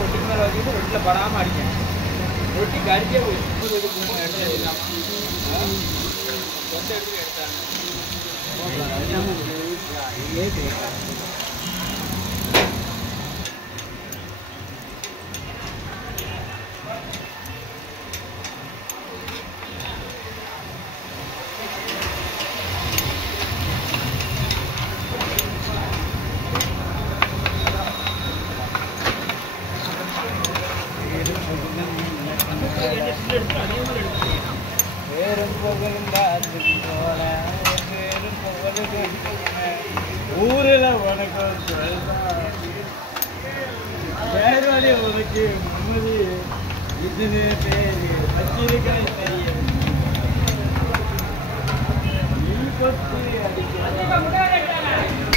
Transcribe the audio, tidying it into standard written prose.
ரொட்டி மேலே வச்சுட்டு ரொட்டியில் படாமல் அடிக்கேன். ரொட்டி கடிச்சே போய் எடுத்தாங்க. ஊரில் உனக்கு பேர்வழி உனக்கு முன்னதி இதுன்னு பேர் வச்சிருக்கேன் தெரியும். நீ பத்தி அடிக்க